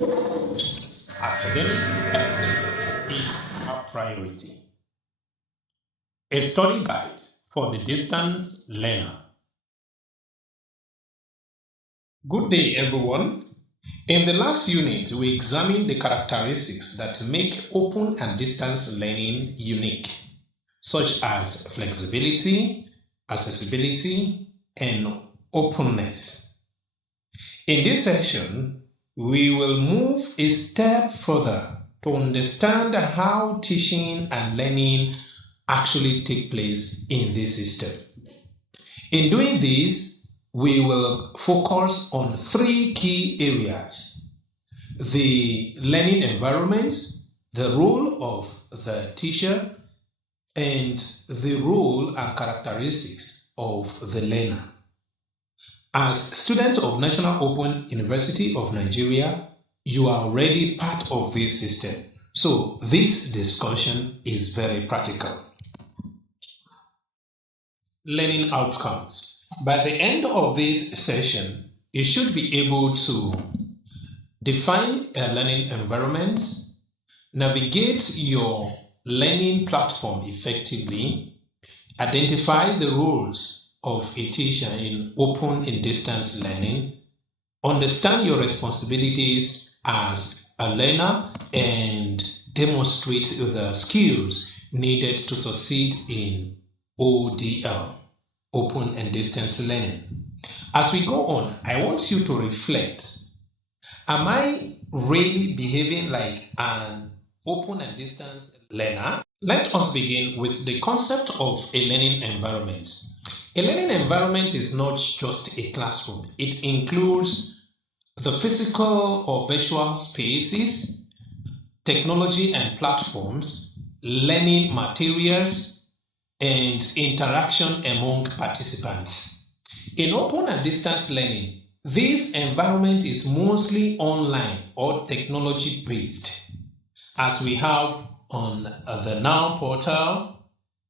Academic excellence is a priority. A study guide for the distance learner. Good day, everyone. In the last unit, we examined the characteristics that make open and distance learning unique, such as flexibility, accessibility, and openness. In this section, we will move a step further to understand how teaching and learning actually take place in this system. In doing this, we will focus on three key areas: the learning environment, the role of the teacher, and the role and characteristics of the learner. As students of National Open University of Nigeria, you are already part of this system, so this discussion is very practical. Learning outcomes. By the end of this session, you should be able to define a learning environment, navigate your learning platform effectively, identify the roles of a teacher in open and distance learning, understand your responsibilities as a learner, and demonstrate the skills needed to succeed in ODL, open and distance learning. As we go on, I want you to reflect. Am I really behaving like an open and distance learner? Let us begin with the concept of a learning environment. A learning environment is not just a classroom. It includes the physical or virtual spaces, technology and platforms, learning materials, and interaction among participants. In open and distance learning, this environment is mostly online or technology based, as we have on the Now portal,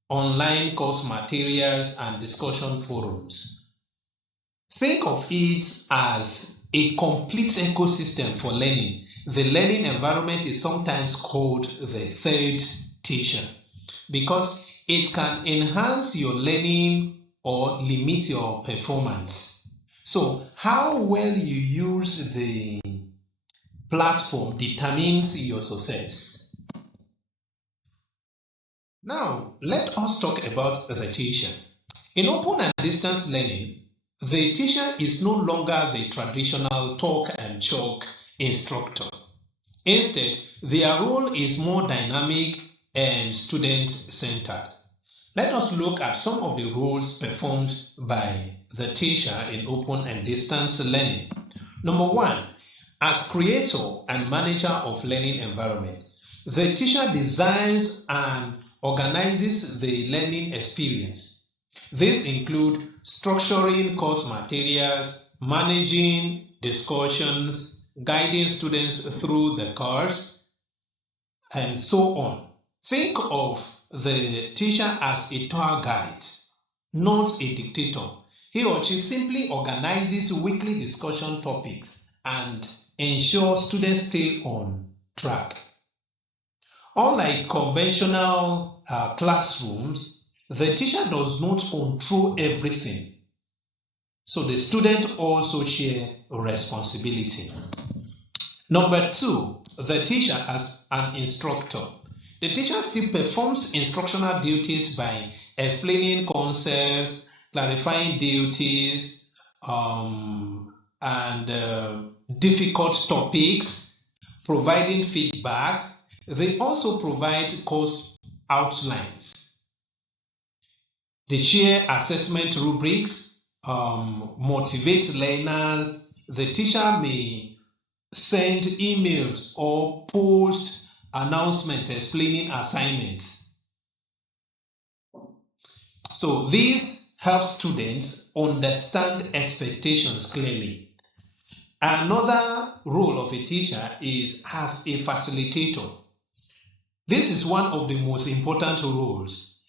online course materials, and discussion forums. Think of it as a complete ecosystem for learning. The learning environment is sometimes called the third teacher because it can enhance your learning or limit your performance. So, how well you use the platform determines your success. Now, let us talk about the teacher. In open and distance learning, the teacher is no longer the traditional talk and chalk instructor. Instead, their role is more dynamic and student-centered. Let us look at some of the roles performed by the teacher in open and distance learning. Number one, as creator and manager of learning environment, the teacher designs and organizes the learning experience. This includes structuring course materials, managing discussions, guiding students through the course, and so on. Think of the teacher as a tour guide, not a dictator. He or she simply organizes weekly discussion topics and ensures students stay on track. Unlike conventional classrooms, the teacher does not control everything. So the student also share responsibility. Number two, the teacher as an instructor. The teacher still performs instructional duties by explaining concepts, clarifying duties, and difficult topics, providing feedback. They also provide course outlines. They share assessment rubrics, motivate learners. The teacher may send emails or post announcements explaining assignments. So this helps students understand expectations clearly. Another role of a teacher is as a facilitator. This is one of the most important roles.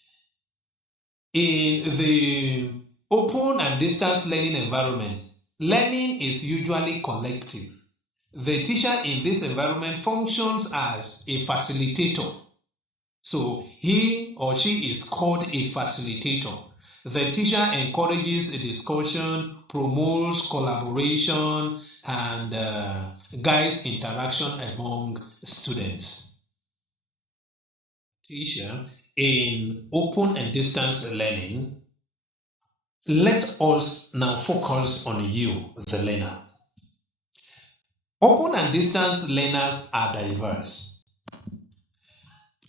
In the open and distance learning environment, learning is usually collective. The teacher in this environment functions as a facilitator. So he or she is called a facilitator. The teacher encourages a discussion, promotes collaboration, and guides interaction among students. Teacher, in open and distance learning, let us now focus on you, the learner. Open and distance learners are diverse.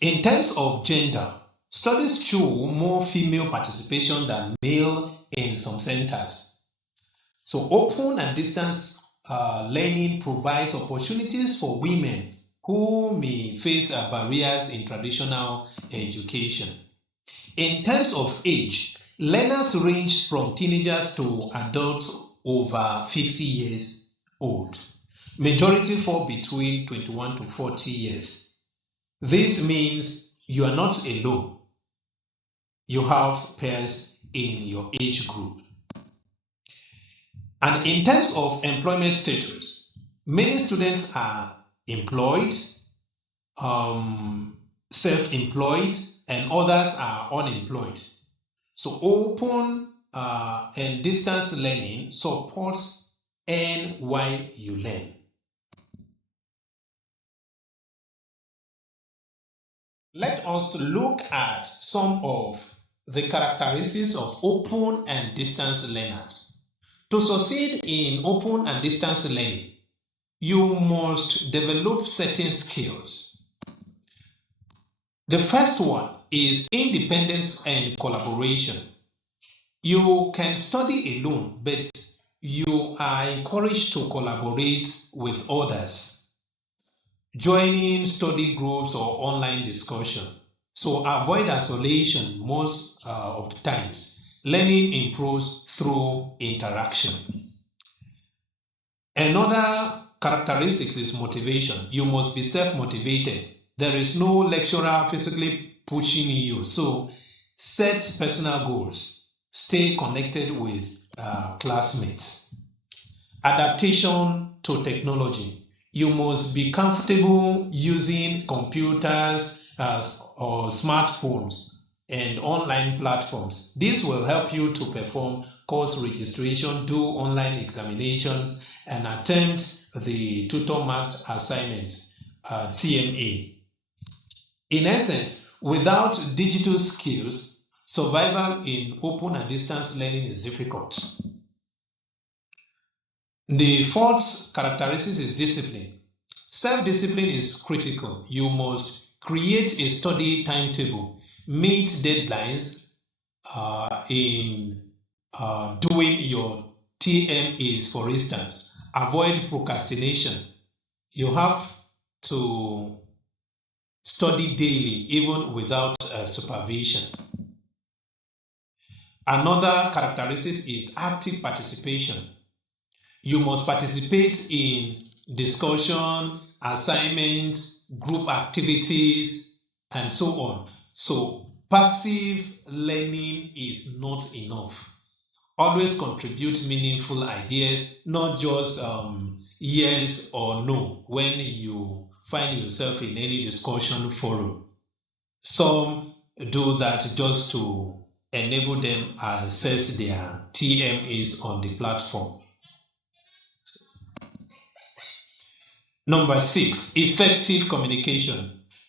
In terms of gender, studies show more female participation than male in some centers. So open and distance learning provides opportunities for women who may face barriers in traditional education. In terms of age, learners range from teenagers to adults over 50 years old. Majority fall between 21 to 40 years. This means you are not alone. You have peers in your age group. And in terms of employment status, many students are employed, self-employed, and others are unemployed. So open and distance learning supports earn while you learn. Let us look at some of the characteristics of open and distance learners. To succeed in open and distance learning, you must develop certain skills. The first one is independence and collaboration. You can study alone, but you are encouraged to collaborate with others, joining study groups or online discussion. So avoid isolation most of the times. Learning improves through interaction. Another characteristic is motivation. You must be self-motivated. There is no lecturer physically pushing you. So set personal goals. Stay connected with classmates. Adaptation to technology. You must be comfortable using computers or smartphones and online platforms. This will help you to perform course registration, do online examinations, and attempt the tutor-marked assignments, TMA. In essence, without digital skills, survival in open and distance learning is difficult. The fourth characteristic is discipline. Self-discipline is critical. You must create a study timetable, meet deadlines in doing your TMAs, for instance. Avoid procrastination. You have to study daily, even without supervision. Another characteristic is active participation. You must participate in discussion, assignments, group activities, and so on. So passive learning is not enough. Always contribute meaningful ideas, not just yes or no when you find yourself in any discussion forum. Some do that just to enable them access their TMAs on the platform. Number 6, effective communication.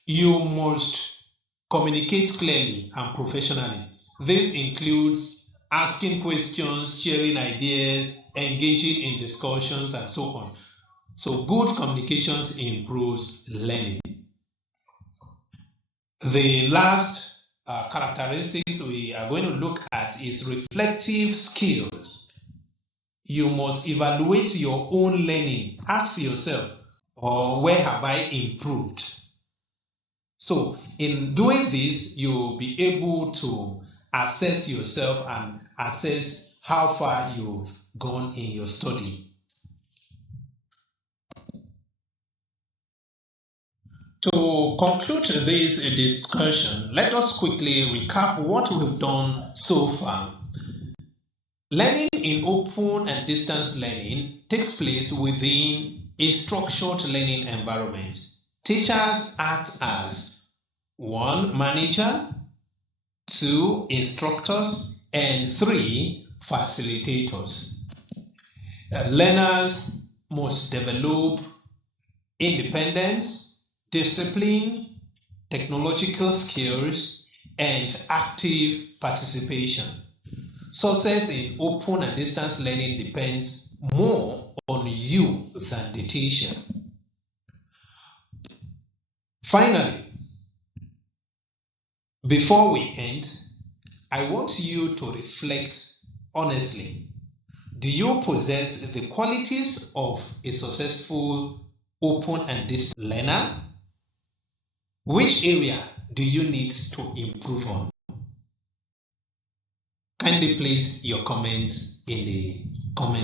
You must communicate clearly and professionally. This includes asking questions, sharing ideas, engaging in discussions, and so on. So good communications improves learning. The last characteristics we are going to look at is reflective skills. You must evaluate your own learning. Ask yourself, where have I improved? So in doing this, you'll be able to assess yourself and assess how far you've gone in your study. To conclude this discussion, let us quickly recap what we've done so far. Learning in open and distance learning takes place within a structured learning environment, teachers act as 1. Manager, 2. Instructors, and 3. Facilitators. Learners must develop independence, discipline, technological skills, and active participation. Success in open and distance learning depends more on you than the teacher. Finally, before we end, I want you to reflect honestly. Do you possess the qualities of a successful open and distance learner? Which area do you need to improve on? Kindly place your comments in the comment